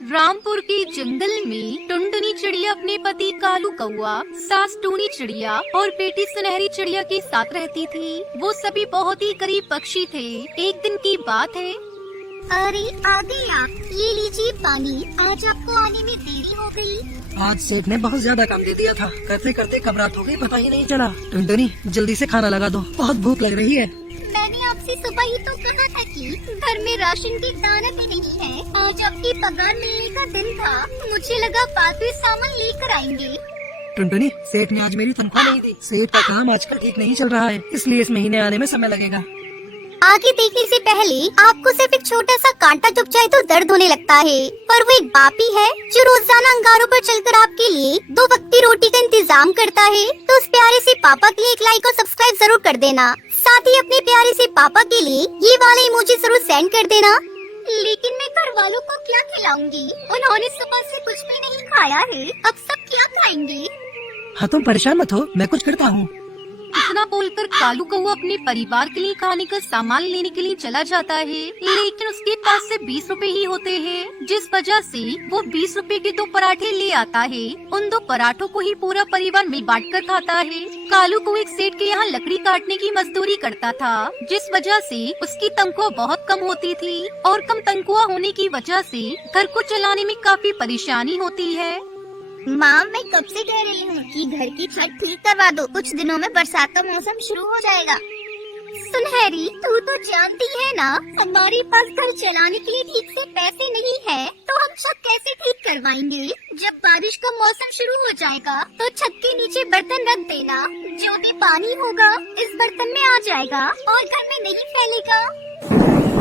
रामपुर के जंगल में टुनटुनी चिड़िया अपने पति कालू कौआ, सास टूनी चिड़िया और बेटी सुनहरी चिड़िया के साथ रहती थी। वो सभी बहुत ही करीब पक्षी थे। एक दिन की बात है। अरे आ गए आप, ये लीजिए पानी। आज आपको आने में देरी हो गई। आज सेठ ने बहुत ज्यादा काम दे दिया था, करते करते कब रात हो गई पता ही नहीं चला। टुनटुनी जल्दी से खाना लगा दो, बहुत भूख लग रही है। मैंने आपसे सुबह ही तो कहा था कि घर में राशन की दाना भी नहीं है। आज आपकी पगार मिलने का दिन था, मुझे लगा बाकी सामान लेकर आएंगे। टुनटुनी सेठ ने आज मेरी तनख्वाह नहीं दी। सेठ का काम आजकल ठीक नहीं चल रहा है, इसलिए इस महीने आने में समय लगेगा। आगे देखने से पहले आपको सिर्फ एक छोटा सा कांटा चुभ जाए तो दर्द होने लगता है, पर वो एक बाप ही है जो रोजाना अंगारों पर चलकर आपके लिए 2 वक्त की रोटी का इंतजाम करता है। तो उस प्यारे से पापा के लिए एक लाइक और सब्सक्राइब जरूर कर देना। साथ ही अपने प्यारे से पापा के लिए ये वाले इमोजी जरूर सेंड कर देना। लेकिन मैं घर वालों को क्या खिलाऊंगी? उन्होंने सुबह से कुछ भी नहीं खाया है, अब सब क्या खाएंगे? हाँ तुम परेशान मत हो, मैं कुछ करता हूँ। इतना बोलकर कालू कौआ अपने परिवार के लिए खाने का सामान लेने के लिए चला जाता है, लेकिन उसके पास से 20 रुपए ही होते हैं, जिस वजह से वो 20 रुपए के 2 पराठे ले आता है। उन 2 पराठों को ही पूरा परिवार मिल बांट कर खाता है। कालू को एक सेठ के यहाँ लकड़ी काटने की मजदूरी करता था, जिस वजह से उसकी तनख्वाह बहुत कम होती थी और कम तनख्वाह होने की वजह से घर को चलाने में काफी परेशानी होती है। माँ, मैं कब से कह रही हूँ कि घर की छत ठीक करवा दो, कुछ दिनों में बरसात का मौसम शुरू हो जाएगा। सुनहरी, तू तो जानती है ना, हमारे पास घर चलाने के लिए ठीक से पैसे नहीं है, तो हम छत कैसे ठीक करवाएंगे? जब बारिश का मौसम शुरू हो जाएगा तो छत के नीचे बर्तन रख देना, जो भी पानी होगा इस बर्तन में आ जाएगा और घर में नहीं फैलेगा।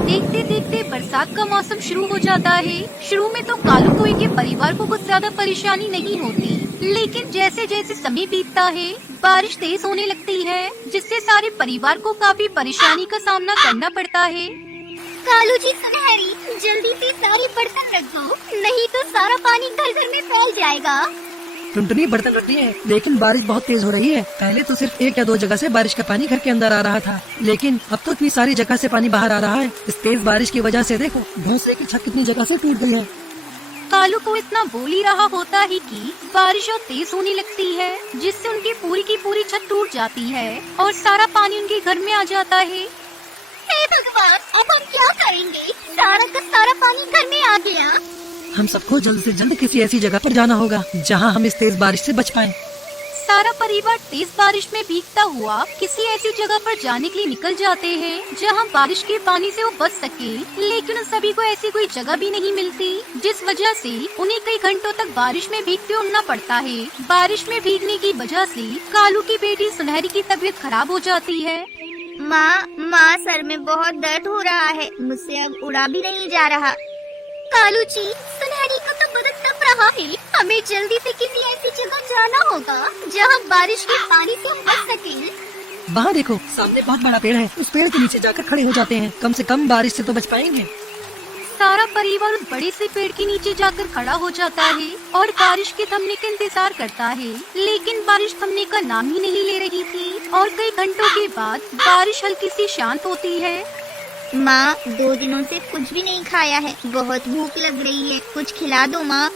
देखते देखते बरसात का मौसम शुरू हो जाता है। शुरू में तो कालू कौए के परिवार को कुछ ज्यादा परेशानी नहीं होती, लेकिन जैसे जैसे समय बीतता है बारिश तेज होने लगती है, जिससे सारे परिवार को काफी परेशानी का सामना करना पड़ता है। कालू जी, सुनहरी, जल्दी से सारे बर्तन रख दो, नहीं तो सारा पानी घर घर में फैल जाएगा। टुनटुनी बर्तन रख लिए हैं, लेकिन बारिश बहुत तेज हो रही है। पहले तो सिर्फ 1 या 2 जगह से बारिश का पानी घर के अंदर आ रहा था, लेकिन अब तो इतनी सारी जगह से पानी बाहर आ रहा है। इस तेज बारिश की वजह से देखो भैंसे की छत कितनी जगह से टूट गई है। कालू को इतना बोल ही रहा होता है कि बारिश और तेज होने लगती है, जिससे उनकी पूरी की पूरी छत टूट जाती है और सारा पानी उनके घर में आ जाता है। हे भगवान, अब हम क्या करेंगे? सारा का सारा पानी घर में आ गया। हम सबको जल्द से जल्द किसी ऐसी जगह पर जाना होगा जहां हम इस तेज बारिश से बच पाएं। सारा परिवार तेज बारिश में भीगता हुआ किसी ऐसी जगह पर जाने के लिए निकल जाते हैं जहां बारिश के पानी से वो बच सके, लेकिन उन सभी को ऐसी कोई जगह भी नहीं मिलती, जिस वजह से उन्हें कई घंटों तक बारिश में भीगते उड़ना पड़ता है। बारिश में भीगने की वजह से कालू की बेटी सुनहरी की तबीयत खराब हो जाती है। माँ, सर में बहुत दर्द हो रहा है, मुझसे अब उड़ा भी नहीं जा रहा। कालू जी, सुनहरी को तो बदन तप रहा है, हमें जल्दी से किसी ऐसी जगह जाना होगा जहाँ बारिश के पानी से बच सके। वहाँ देखो, सामने बहुत बड़ा पेड़ है, उस पेड़ के नीचे जाकर खड़े हो जाते हैं, कम से कम बारिश से तो बच पाएंगे। सारा परिवार उस बड़े से पेड़ के नीचे जाकर खड़ा हो जाता है और बारिश के थमने का इंतजार करता है, लेकिन बारिश थमने का नाम ही नहीं ले रही थी और कई घंटों के बाद बारिश हल्की सी शांत होती है। माँ, 2 दिनों से कुछ भी नहीं खाया है, बहुत भूख लग रही है, कुछ खिला दो माँ।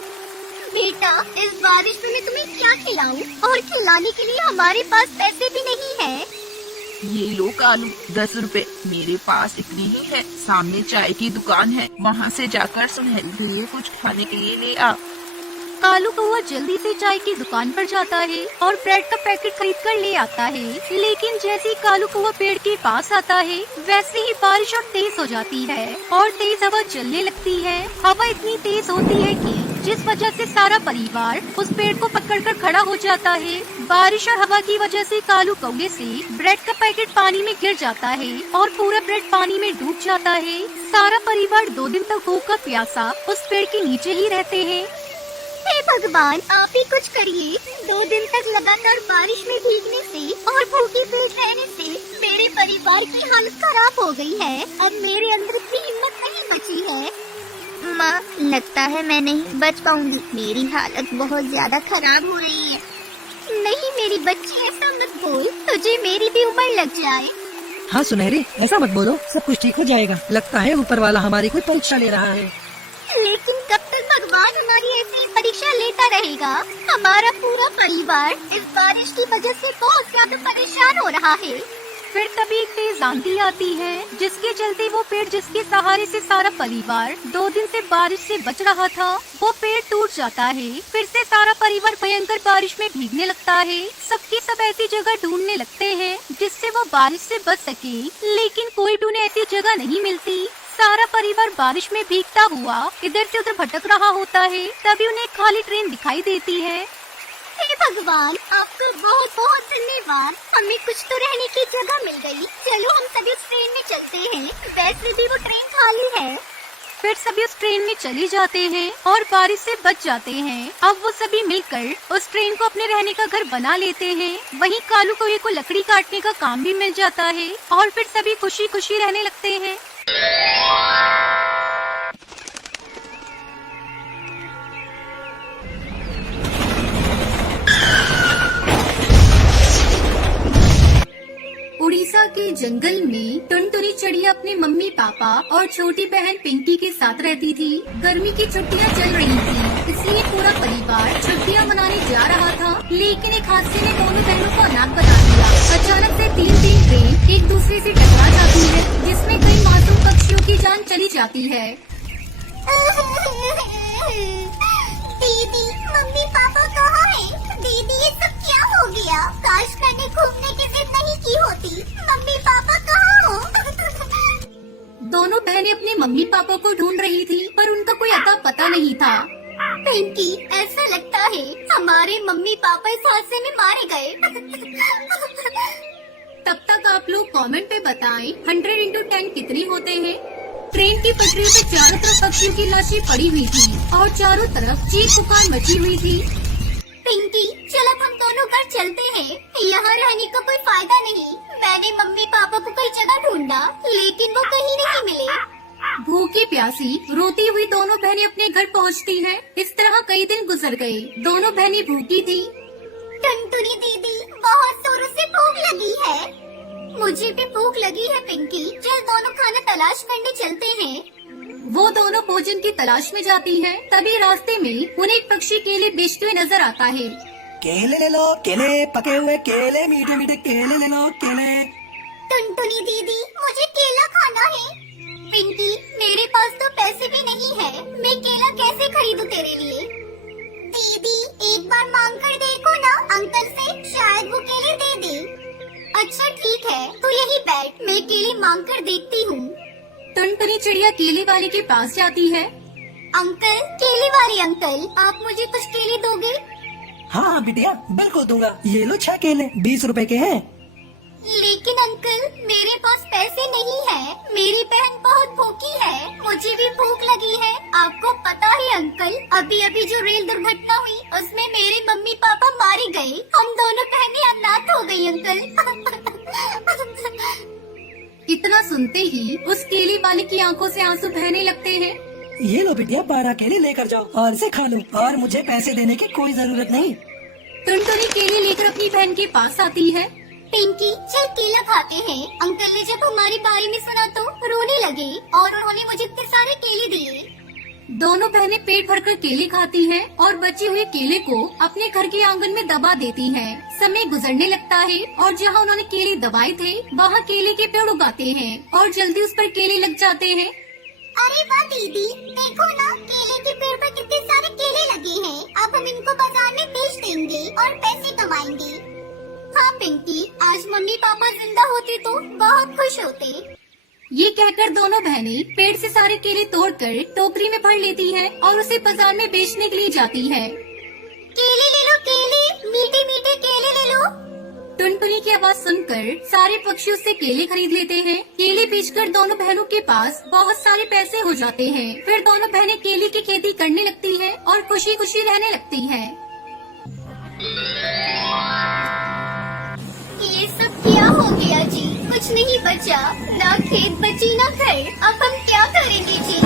बेटा, इस बारिश में मैं तुम्हें क्या खिलाऊं? और खिलाने के लिए हमारे पास पैसे भी नहीं है। ये लो कालू, 10 रुपए, मेरे पास इतनी ही है। सामने चाय की दुकान है, वहाँ से जाकर सुनहरी के लिए कुछ खाने के लिए ले आ। कालू कौआ जल्दी से चाय की दुकान पर जाता है और ब्रेड का पैकेट खरीद कर ले आता है, लेकिन जैसे ही कालू कौआ पेड़ के पास आता है वैसे ही बारिश और तेज हो जाती है और तेज हवा चलने लगती है। हवा इतनी तेज होती है कि जिस वजह से सारा परिवार उस पेड़ को पकड़कर खड़ा हो जाता है। बारिश और हवा की वजह से कालू कौवे से ब्रेड का पैकेट पानी में गिर जाता है और पूरा ब्रेड पानी में डूब जाता है। सारा परिवार 2 दिन तक भूखा प्यासा उस पेड़ के नीचे ही रहते हैं। हे भगवान, आप ही कुछ करिए। 2 दिन तक लगातार बारिश में भीगने से और भूखे पेट रहने से मेरे परिवार की हालत खराब हो गई है। अब मेरे अंदर इतनी हिम्मत नहीं बची है। माँ, लगता है मैं नहीं बच पाऊंगी, मेरी हालत बहुत ज्यादा खराब हो रही है। नहीं मेरी बच्ची, ऐसा मत बोल, तुझे मेरी भी उम्र लग जाए। हाँ सुनहरी, ऐसा मत बोलो, सब कुछ ठीक हो जाएगा। लगता है ऊपर वाला हमारी कोई परीक्षा ले रहा है। लेकिन कब तक भगवान हमारी ऐसी परीक्षा लेता रहेगा। हमारा पूरा परिवार इस बारिश की वजह से बहुत ज्यादा परेशान हो रहा है। फिर तभी एक तेज आंधी आती है, जिसके चलते वो पेड़ जिसके सहारे से सारा परिवार 2 दिन से बारिश से बच रहा था, वो पेड़ टूट जाता है। फिर से सारा परिवार भयंकर बारिश में भीगने लगता है। सबकी सब ऐसी जगह ढूंढने लगते हैं जिससे वो बारिश से बच सके, लेकिन कोई भी उन्हें ऐसी जगह नहीं मिलती। सारा परिवार बारिश में भीगता हुआ इधर से उधर भटक रहा होता है। तभी उन्हें एक खाली ट्रेन दिखाई देती है। हे भगवान, आपको बहुत बहुत धन्यवाद। हमें कुछ तो रहने की जगह मिल गई। चलो हम सभी उस ट्रेन में चलते हैं। वैसे भी वो ट्रेन खाली है। फिर सभी उस ट्रेन में चले जाते हैं और बारिश से बच जाते हैं। अब वो सभी मिलकर उस ट्रेन को अपने रहने का घर बना लेते हैं। वहीं कालू कौवे को लकड़ी काटने का काम भी मिल जाता है और फिर सभी खुशी खुशी रहने लगते हैं। उड़ीसा के जंगल में टुनटुनी चिड़िया अपने मम्मी पापा और छोटी बहन पिंकी के साथ रहती थी। गर्मी की छुट्टियां चल रही थी, इसलिए पूरा परिवार छुट्टियां मनाने जा रहा था। लेकिन एक हादसे ने दोनों बहनों को अनाथ बना दिया। अचानक से 3 ट्रेन एक दूसरे से टकरा जाती है, जिसमें कई मासूम पक्षियों की जान चली जाती है। दीदी, मम्मी पापा कहाँ हैं? दीदी, ये सब क्या हो गया? काश मैंने घूमने की जिद नहीं की होती। मम्मी पापा कहाँ हो? दोनों बहनें अपने मम्मी पापा को ढूंढ रही थी, पर उनका कोई अता पता नहीं था। पिंकी, ऐसा लगता है हमारे मम्मी पापा इस हादसे में मारे गए। तब तक आप लोग कमेंट पे बताएं 100 into 10 कितने होते हैं। ट्रेन की पटरी पे चारों तरफ पक्षियों की लाशें पड़ी हुई थी और चारों तरफ चीख पुकार मची हुई थी। पिंकी, चल अब हम दोनों घर चलते हैं। यहाँ रहने का कोई फायदा नहीं। मैंने मम्मी पापा को कई जगह ढूंढा, लेकिन वो कहीं नहीं मिले। भूखी प्यासी रोती हुई दोनों बहनें अपने घर पहुँचती हैं। इस तरह कई दिन गुजर गए। दोनों बहनें भूखी थी। टुनटुनी दीदी, बहुत जोरों से भूख लगी है। मुझे भी भूख लगी है पिंकी। चल दोनों खाना तलाश करने चलते हैं। वो दोनों भोजन की तलाश में जाती हैं। तभी रास्ते में उन्हें एक पक्षी केले बेचते हुए नजर आता है। केले ले लो, केले पके हुए केले, मीठे मीठे केले ले लो, केले। टुनटुनी दीदी, मुझे केला खाना है। पिंकी, मेरे पास तो पैसे भी नहीं है। मैं केला कैसे खरीदूं तेरे लिए? दीदी, एक बार मांग कर देखो ना अंकल से, शायद वो केले दे दे। अच्छा ठीक है, तू यही बैठ, मैं केले मांग कर देखती हूँ। टुनटुनी चिड़िया केले वाले के पास जाती है। अंकल, केले वाले अंकल, आप मुझे कुछ केले दोगे? हाँ बिटिया, बिल्कुल दूंगा। ये लो 6 केले, 20 रुपए के हैं। लेकिन अंकल, मेरे पास पैसे नहीं है। मेरी बहन बहुत भूखी है। मुझे भी भूख लगी है। आपको पता है अंकल, अभी अभी जो रेल दुर्घटना हुई, उसमें मेरे मम्मी पापा मारे गए। हम दोनों बहनें अनाथ हो गई अंकल। इतना सुनते ही उस केले वाले की आंखों से आंसू बहने लगते हैं। ये लो बिटिया, 12 केले लेकर जाओ और से खा लो, और मुझे पैसे देने की कोई जरूरत नहीं। टुनटुनी केले लेकर अपनी बहन के पास आती है। पिंकी, चल केला खाते हैं। अंकल ने जब हमारे बारे में सुना तो रोने लगे और उन्होंने मुझे इतने सारे केले दिए। दोनों बहनें पेट भरकर केले खाती हैं और बचे हुए केले को अपने घर के आंगन में दबा देती हैं। समय गुजरने लगता है और जहाँ उन्होंने केले दबाए थे, वहाँ केले के पेड़ उगाते हैं और जल्दी उस पर केले लग जाते हैं। अरे वाह दीदी, देखो ना, केले के पेड़ पर कितने सारे केले लगे हैं। अब हम इनको बाजार में बेच देंगे और पैसे कमाएंगे। हाँ पिंकी, आज मम्मी पापा जिंदा होते तो बहुत खुश होते। ये कहकर दोनों बहनें पेड़ से सारे केले तोड़कर टोकरी में भर लेती हैं और उसे बाजार में बेचने के लिए जाती है। केले ले लो, केले, मीठे मीठे केले ले लो। टुनटुनी की आवाज सुनकर सारे पक्षी उससे केले खरीद लेते हैं। केले बेचकर दोनों बहनों के पास बहुत सारे पैसे हो जाते हैं। फिर दोनों बहनें केले की खेती करने लगती हैं और खुशी खुशी रहने लगती हैं। ये सब क्या हो गया जी? कुछ नहीं बचा, ना खेत बची ना घर। अब हम क्या करेंगे जी?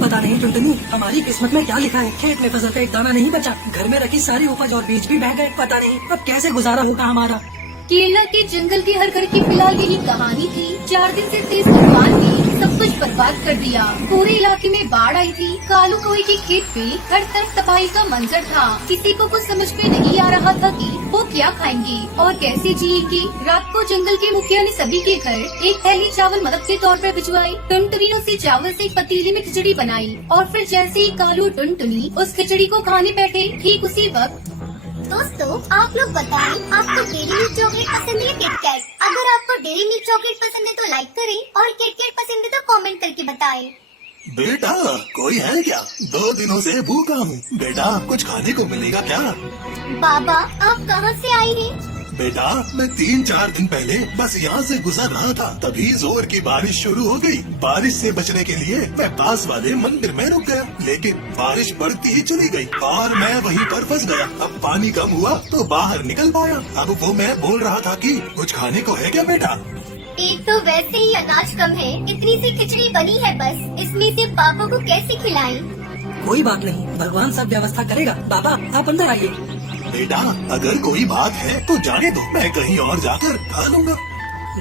पता नहीं टुनटुनी, हमारी किस्मत में क्या लिखा है। खेत में फसल का एक दाना नहीं बचा, घर में रखी सारी उपज और बीज भी बह गए। पता नहीं अब कैसे गुजारा होगा हमारा। केरला के जंगल के हर घर की फिलहाल यही कहानी थी। 4 दिन से तेज तूफान में सब सब कुछ बर्बाद कर दिया। पूरे इलाके में बाढ़ आई थी। कालू कौवे के खेत पे हर तरफ तबाही का मंजर था। किसी को कुछ समझ में नहीं आ रहा था कि वो क्या खाएंगे और कैसे जिएंगे। रात को जंगल के मुखिया ने सभी के घर एक थैली चावल मदद के तौर पर भिजवाई। टुनटुनी उसी चावल से एक पतीले में खिचड़ी बनाई और फिर जैसे ही कालू और टुनटुनी उस खिचड़ी को खाने बैठे, ठीक उसी वक्त दोस्तों, आप लोग बताएं, आपको डेरी मिल्क चॉकलेट पसंद है या किटकैट? अगर आपको डेरी मिल्क चॉकलेट पसंद है तो लाइक करें और किटकैट पसंद है तो कमेंट करके बताएं। बेटा, कोई है क्या? 2 दिनों से भूखा हूँ। बेटा, कुछ खाने को मिलेगा क्या? बाबा, आप कहाँ से आए हैं? बेटा, मैं 3-4 दिन पहले बस यहाँ से गुजर रहा था, तभी जोर की बारिश शुरू हो गई। बारिश से बचने के लिए मैं पास वाले मंदिर में रुक गया, लेकिन बारिश बढ़ती ही चली गई और मैं वहीं पर फंस गया। अब पानी कम हुआ तो बाहर निकल पाया। अब वो मैं बोल रहा था कि कुछ खाने को है क्या बेटा? एक तो वैसे ही अनाज कम है, इतनी सी खिचड़ी बनी है बस, इसमें से पापा को कैसे खिलाएं? कोई बात नहीं, भगवान सब व्यवस्था करेगा। बाबा, आप अंदर आइए। बेटा, अगर कोई बात है तो जाने दो, मैं कहीं और जाकर खा लूँगा।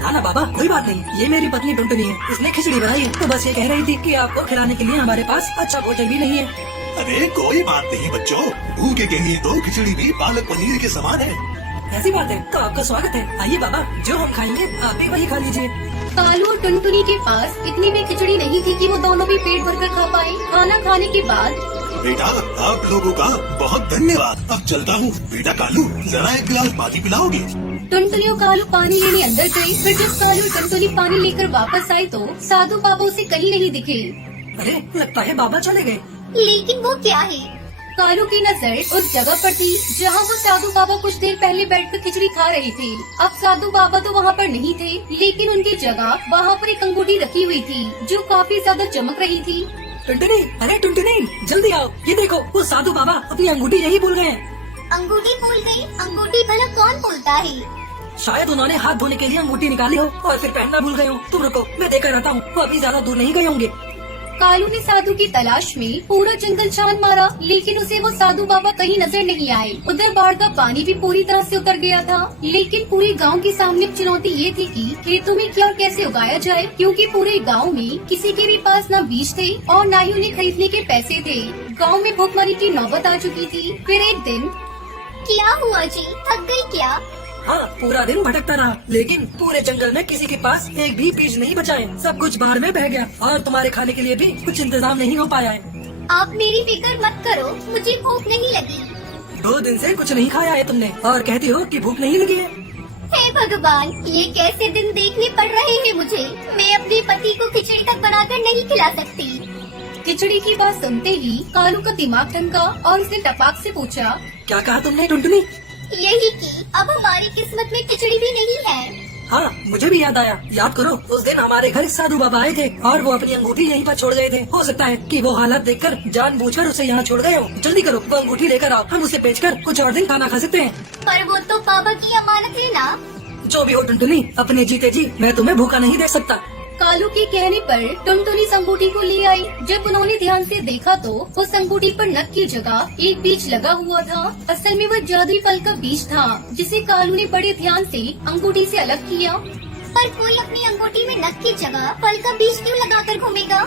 ना बाबा, कोई बात नहीं। ये मेरी पत्नी टुनटुनी है, इसने खिचड़ी बनाई है, तो बस ये कह रही थी कि आपको खिलाने के लिए हमारे पास अच्छा भोजन भी नहीं है। अरे कोई बात नहीं बच्चों, भूखे के लिए तो खिचड़ी भी पालक पनीर के समान है। ऐसी बात है तो आपका स्वागत है। आइए बाबा, जो हम खाएंगे आप भी वही खा लीजिए। कालू और टुनटुनी के पास इतनी भी खिचड़ी नहीं थी कि वो दोनों भी पेट भरकर खा पाए। खाना खाने के बाद बेटा, आप लोगों का बहुत धन्यवाद। अब चलता हूँ। बेटा कालू, जरा एक गिलास पानी पिलाओगे? टुनटुनी और कालू पानी लेने अंदर गए। फिर जब कालू और टुनटुनी पानी लेकर वापस आए तो साधु बाबा उसे कहीं नहीं दिखे। अरे, लगता है बाबा चले गए। लेकिन वो क्या है? कालू की नजर उस जगह पर थी जहाँ वो साधु बाबा कुछ देर पहले बैठकर खिचड़ी खा रहे थे। अब साधु बाबा तो वहाँ पर नहीं थे, लेकिन उनकी जगह वहाँ पर एक अंगूठी रखी हुई थी जो काफी ज्यादा चमक रही थी। टुनटुनी, अरे टुनटुनी, जल्दी आओ। ये देखो, वो साधु बाबा अपनी अंगूठी यही भूल गए हैं। अंगूठी भूल गई? अंगूठी भला कौन भूलता है? शायद उन्होंने हाथ धोने के लिए अंगूठी निकाली हो और फिर पहनना भूल गए हो। तुम रुको, मैं देखकर आता हूँ। वो अभी ज्यादा दूर नहीं गए होंगे। कालू ने साधु की तलाश में पूरा जंगल छान मारा, लेकिन उसे वो साधु बाबा कहीं नजर नहीं आए। उधर बाढ़ का पानी भी पूरी तरह से उतर गया था, लेकिन पूरे गांव के सामने चुनौती ये थी कि खेतों में क्या और कैसे उगाया जाए, क्योंकि पूरे गांव में किसी के भी पास न बीज थे और न ही उन्हें खरीदने के पैसे थे। गाँव में भूखमरी की नौबत आ चुकी थी। फिर एक दिन क्या हुआ जी, थक गई क्या? हाँ, पूरा दिन भटकता रहा, लेकिन पूरे जंगल में किसी के पास एक भी बीज नहीं बचा है। सब कुछ बाहर में बह गया और तुम्हारे खाने के लिए भी कुछ इंतजाम नहीं हो पाया है। आप मेरी फिक्र मत करो, मुझे भूख नहीं लगी। 2 दिन से कुछ नहीं खाया है तुमने और कहती हो कि भूख नहीं लगी है। हे भगवान, ये कैसे दिन देखने पड़ रहे हैं मुझे। मैं अपने पति को खिचड़ी तक बनाकर नहीं खिला सकती। खिचड़ी की बात सुनते ही कालू का दिमाग ठनका और उसने टपाक से पूछा, क्या कहा तुमने टुनटुनी? यही कि अब हमारी किस्मत में खिचड़ी भी नहीं है। हाँ, मुझे भी याद आया। याद करो, उस दिन हमारे घर साधु बाबा आए थे और वो अपनी अंगूठी यहीं पर छोड़ गए थे। हो सकता है कि वो हालत देखकर जानबूझकर उसे यहाँ छोड़ गए हो। जल्दी करो, वो अंगूठी लेकर आओ, हम उसे बेचकर कुछ और दिन खाना खा सकते हैं। पर वो तो पापा की अमानत है ना। जो भी हो टुनटुनी, अपने जीते जी मैं तुम्हें भूखा नहीं देख सकता। कालू के कहने पर टुनटुनी अंगूठी को ले आई। जब उन्होंने ध्यान से देखा तो उस अंगूठी पर नख की जगह एक बीज लगा हुआ था। असल में वह जादुई फल का बीज था, जिसे कालू ने बड़े ध्यान से अंगूठी से अलग किया। पर कोई अपनी अंगूठी में नख की जगह फल का बीज क्यों लगाकर घूमेगा?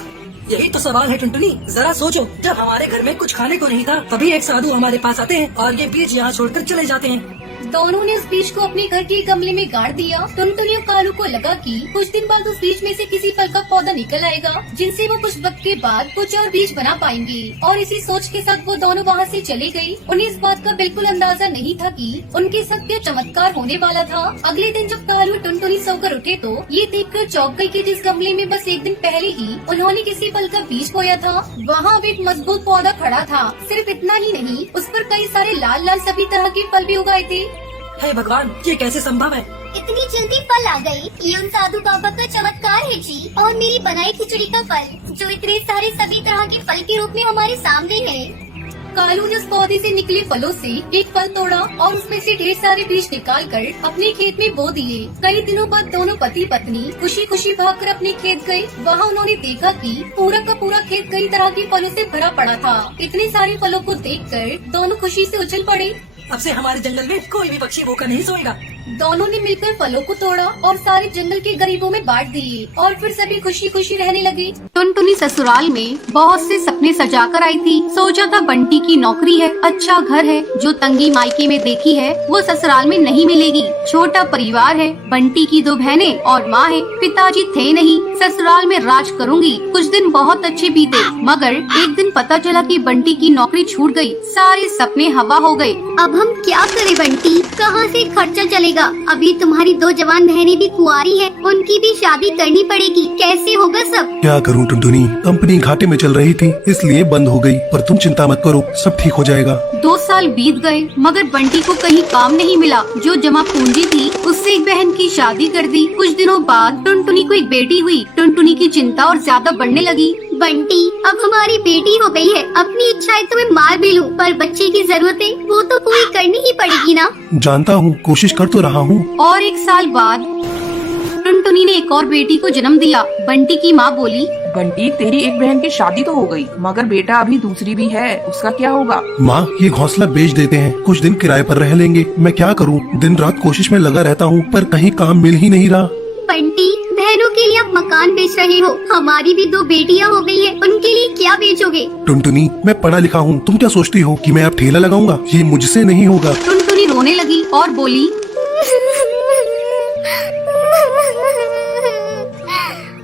यही तो सवाल है टुनटुनी। जरा सोचो, जब हमारे घर में कुछ खाने को नहीं था, तभी एक साधु हमारे पास आते हैं और ये बीज यहाँ छोड़कर चले जाते हैं। दोनों ने उस बीज को अपने घर के गमले में गाड़ दिया। टुनटुनी और कालू को लगा कि कुछ दिन बाद उस बीज में से किसी फल का पौधा निकल आएगा, जिनसे वो कुछ वक्त के बाद कुछ और बीज बना पाएंगे। और इसी सोच के साथ वो दोनों वहाँ से चले गए। उन्हें इस बात का बिल्कुल अंदाजा नहीं था कि उनके साथ क्या चमत्कार होने वाला था। अगले दिन जब कालू और टुनटुनी सोकर उठे तो ये देखकर चौंक गई कि जिस गमले में बस एक दिन पहले ही उन्होंने किसी फल का बीज बोया था, वहाँ अब एक मजबूत पौधा खड़ा था। सिर्फ इतना ही नहीं, उस पर कई सारे लाल लाल सभी तरह के फल भी उगाए थे। हे भगवान, ये कैसे संभव है? इतनी जल्दी फल आ गई। ये उन साधु बाबा का चमत्कार है जी। और मेरी बनाई खिचड़ी का फल जो इतने सारे सभी तरह के फल के रूप में हमारे सामने है। कालू ने उस पौधे से निकले फलों से एक फल तोड़ा और उसमें से ढेर सारे बीज निकालकर अपने खेत में बो दिए। कई दिनों बाद दोनों पति पत्नी खुशी खुशी भागकर अपने खेत गए। वहाँ उन्होंने देखा कि पूरा का पूरा खेत कई तरह के फलों से भरा पड़ा था। इतने सारे फलों को देखकर दोनों खुशी से उछल पड़े। अब से हमारे जंगल में कोई भी पक्षी भूखा नहीं सोएगा। दोनों ने मिलकर फलों को तोड़ा और सारे जंगल के गरीबों में बांट दिए और फिर सभी खुशी खुशी रहने लगे। टुनटुनी ससुराल में बहुत से सपने सजा कर आई थी। सोचा था बंटी की नौकरी है, अच्छा घर है, जो तंगी मायके में देखी है वो ससुराल में नहीं मिलेगी। छोटा परिवार है, बंटी की 2 बहनें और माँ है, पिताजी थे नहीं, ससुराल में राज करूंगी। कुछ दिन बहुत अच्छे बीते, मगर एक दिन पता चला कि बंटी की नौकरी छूट गई। सारे सपने हवा हो गए। अब हम क्या करें बंटी, कहाँ से खर्चा चलेगा? अभी तुम्हारी 2 जवान बहनें भी कुंवारी हैं, उनकी भी शादी करनी पड़ेगी, कैसे होगा सब? क्या करूं टुनटुनी, कंपनी घाटे में चल रही थी इसलिए बंद हो गई, पर तुम चिंता मत करो, सब ठीक हो जाएगा। 2 साल बीत गए मगर बंटी को कहीं काम नहीं मिला। जो जमा पूंजी थी उससे एक बहन की शादी कर दी। कुछ दिनों बाद टुनटुनी को एक बेटी हुई। टुनटुनी की चिंता और ज्यादा बढ़ने लगी। बंटी, अब हमारी बेटी हो गई है, अपनी इच्छाएं तो मैं मार भी लूं, पर बच्चे की जरूरतें वो तो पूरी करनी ही पड़ेगी ना। जानता हूँ, कोशिश कर तो रहा हूँ। और 1 साल बाद टुनटुनी ने एक और बेटी को जन्म दिया। बंटी की माँ बोली, बंटी, तेरी एक बहन की शादी तो हो गई, मगर बेटा अभी दूसरी भी है, उसका क्या होगा? माँ, ये घोंसला बेच देते हैं, कुछ दिन किराए पर रह लेंगे। मैं क्या करूँ, दिन रात कोशिश में लगा रहता हूँ, पर कहीं काम मिल ही नहीं रहा। बंटी, बहनों के लिए आप मकान बेच रहे हो, हमारी भी 2 बेटियां हो गई है, उनके लिए क्या बेचोगे? टुनटुनी, मैं पढ़ा लिखा हूँ, तुम क्या सोचती हो कि मैं अब ठेला लगाऊंगा? ये मुझसे नहीं होगा। टुनटुनी रोने लगी और बोली,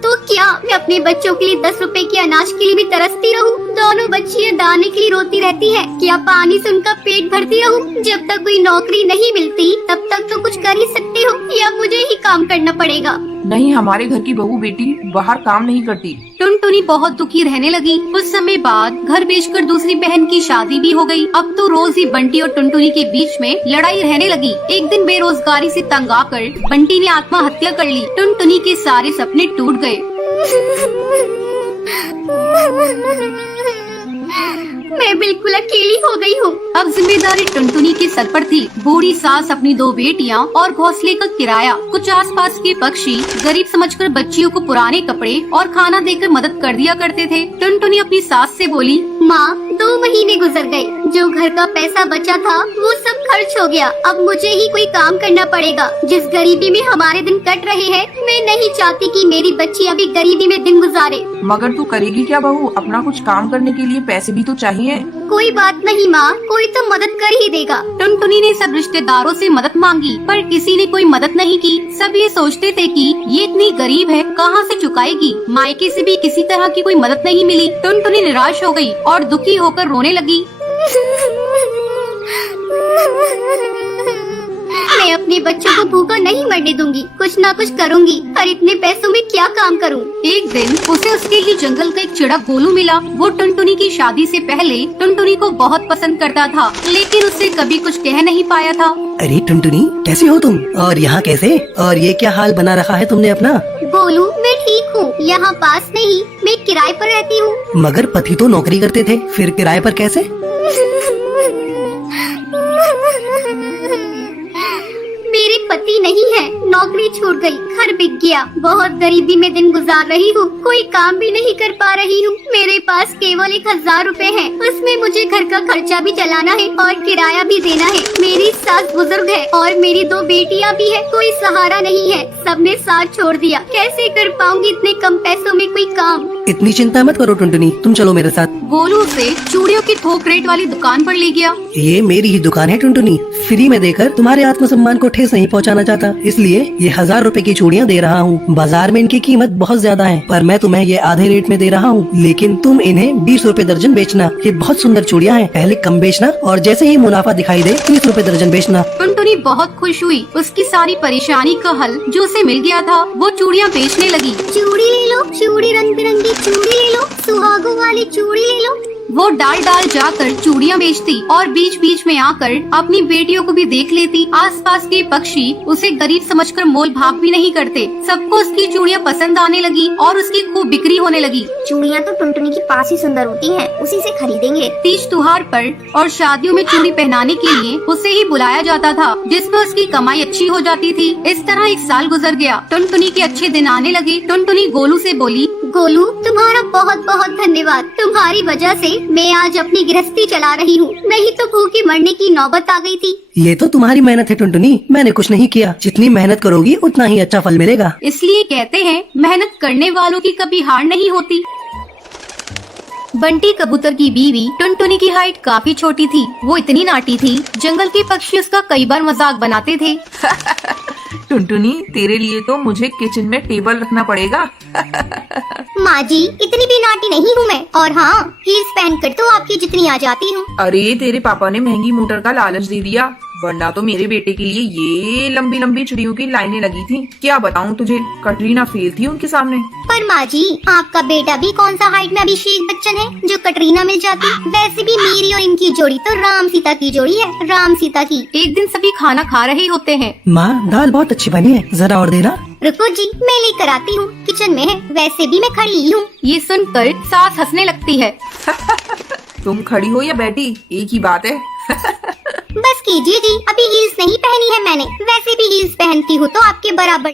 तो क्या मैं अपने बच्चों के लिए 10 रुपए के अनाज के लिए भी तरसती रहूं? दोनों बच्चियां दाने के लिए रोती रहती हैं, क्या पानी से उनका पेट भरती रहूं? जब तक कोई नौकरी नहीं मिलती तब तक तो कुछ कर ही सकते हो, या मुझे ही काम करना पड़ेगा? नहीं, हमारे घर की बहू बेटी बाहर काम नहीं करती। टुनटुनी बहुत दुखी रहने लगी। कुछ समय बाद घर बेचकर दूसरी बहन की शादी भी हो गई। अब तो रोज ही बंटी और टुनटुनी के बीच में लड़ाई रहने लगी। एक दिन बेरोजगारी से तंग आकर बंटी ने आत्महत्या कर ली। टुनटुनी के सारे सपने टूट गए। मैं बिल्कुल अकेली हो गई हूँ। अब जिम्मेदारी टुनटुनी के सर पर थी। बूढ़ी सास अपनी 2 बेटियां और घोंसले का किराया। कुछ आसपास के पक्षी गरीब समझकर बच्चियों को पुराने कपड़े और खाना देकर मदद कर दिया करते थे। टुनटुनी अपनी सास से बोली, माँ, 2 महीने गुजर गए, जो घर का पैसा बचा था वो सब खर्च हो गया। अब मुझे ही कोई काम करना पड़ेगा। जिस गरीबी में हमारे दिन कट रहे हैं, मैं नहीं चाहती कि मेरी बच्ची अभी गरीबी में दिन गुजारे। मगर तू करेगी क्या बहू? अपना कुछ काम करने के लिए पैसे भी तो चाहिए। कोई बात नहीं माँ, कोई तो मदद कर ही देगा। टुनटुनी ने सब रिश्तेदारों से मदद मांगी, पर किसी ने कोई मदद नहीं की। सब ये सोचते थे कि ये इतनी गरीब है, कहाँ से चुकाएगी। मायके से भी किसी तरह की कोई मदद नहीं मिली। टुनटुनी निराश हो गई और दुखी होकर रोने लगी। मैं अपने बच्चों को भूखा नहीं मरने दूंगी, कुछ ना कुछ करूंगी, पर इतने पैसों में क्या काम करूं? एक दिन उसे उसके लिए जंगल का एक चिड़ा गोलू मिला। वो टुनटुनी की शादी से पहले टुनटुनी को बहुत पसंद करता था, लेकिन उससे कभी कुछ कह नहीं पाया था। अरे टुनटुनी, कैसी हो तुम? और यहाँ कैसे? और ये क्या हाल बना रखा है तुमने अपना? गोलू, मैं ठीक हूँ, यहाँ पास नहीं, मैं किराए पर रहती हूँ। मगर पति तो नौकरी करते थे, फिर किराए पर कैसे? मेरे पति नहीं है, नौकरी छूट गई, घर बिक गया, बहुत गरीबी में दिन गुजार रही हूँ, कोई काम भी नहीं कर पा रही हूँ। मेरे पास केवल 1000 रुपए हैं, उसमें मुझे घर का खर्चा भी चलाना है और किराया भी देना है। मेरी सास बुजुर्ग है और मेरी 2 बेटियाँ भी है, कोई सहारा नहीं है, सबने साथ छोड़ दिया। कैसे कर पाऊंगी इतने कम पैसों में कोई काम? इतनी चिंता मत करो टुनटुनी, तुम चलो मेरे साथ। गोलू उसे चूड़ियों की थोक रेट वाली दुकान पर ले गया। ये मेरी ही दुकान है टुनटुनी, फ्री में देकर तुम्हारे आत्मसम्मान को ठेस नहीं पहुंचाना चाहता, इसलिए ये 1000 रुपए की चूड़ियां दे रहा हूँ। बाजार में इनकी कीमत बहुत ज्यादा है, पर मैं तुम्हें ये आधे रेट में दे रहा हूँ, लेकिन तुम इन्हें 20 रुपए दर्जन बेचना। ये बहुत सुंदर चूड़ियां हैं, पहले कम बेचना और जैसे ही मुनाफा दिखाई दे 30 रुपए दर्जन बेचना। टुनटुनी बहुत खुश हुई। उसकी सारी परेशानी का हल जो उसे मिल गया था, वो चूड़ियां बेचने लगी। चूड़ी ले लो, चूड़ी रंग बिरंगी चूड़ी ले लो, सुहागों वाली चूड़ी ले लो। वो डाल डाल जाकर चूड़ियां बेचती और बीच बीच में आकर अपनी बेटियों को भी देख लेती। आसपास के पक्षी उसे गरीब समझकर मोल भाव भी नहीं करते। सबको उसकी चूड़ियां पसंद आने लगी और उसकी खूब बिक्री होने लगी। चूड़ियां तो टुनटुनी के पास ही सुंदर होती हैं, उसी से खरीदेंगे। तीज त्योहार पर और शादियों में चूड़ी पहनाने के लिए उसे ही बुलाया जाता था, जिसमें उसकी कमाई अच्छी हो जाती थी। इस तरह 1 साल गुजर गया। टुनटुनी के अच्छे दिन आने लगे। टुनटुनी गोलू से बोली, गोलू, तुम्हारा बहुत बहुत धन्यवाद। तुम्हारी वजह से मैं आज अपनी गृहस्थी चला रही हूँ, नहीं तो भूखे मरने की नौबत आ गई थी। ये तो तुम्हारी मेहनत है टुनटुनी, मैंने कुछ नहीं किया। जितनी मेहनत करोगी उतना ही अच्छा फल मिलेगा। इसलिए कहते हैं मेहनत करने वालों की कभी हार नहीं होती। बंटी कबूतर की बीवी टुनटुनी की हाइट काफी छोटी थी। वो इतनी नाटी थी, जंगल के पक्षी उसका कई बार मजाक बनाते थे। टुनटुनी, तेरे लिए तो मुझे किचन में टेबल रखना पड़ेगा। माँ जी, इतनी भी नाटी नहीं हूँ मैं, और हाँ, हील्स पहनकर तो आपकी जितनी आ जाती हूँ। अरे तेरे पापा ने महंगी मोटर का लालच दे दिया, वरना तो मेरे बेटे के लिए ये लंबी लंबी चिड़ियों की लाइनें लगी थी। क्या बताऊँ तुझे, कटरीना फेल थी उनके सामने। पर माँ जी, आपका बेटा भी कौन सा हाइट में अभिषेक बच्चन है जो कटरीना मिल जाती। वैसे भी मेरी और इनकी जोड़ी तो राम सीता की जोड़ी है, राम सीता की। एक दिन सभी खाना खा रहे होते हैं। माँ, दाल बहुत अच्छी बनी है, जरा और देना। रुको जी, मैं लेकर आती हूँ, किचन में है, वैसे भी मैं खड़ी ही हूँ। ये सुनकर सास हंसने लगती है। तुम खड़ी हो या बैठी, एक ही बात है। बस कीजिए जी, अभी हील्स नहीं पहनी है मैंने, वैसे भी हील्स पहनती हूँ तो आपके बराबर।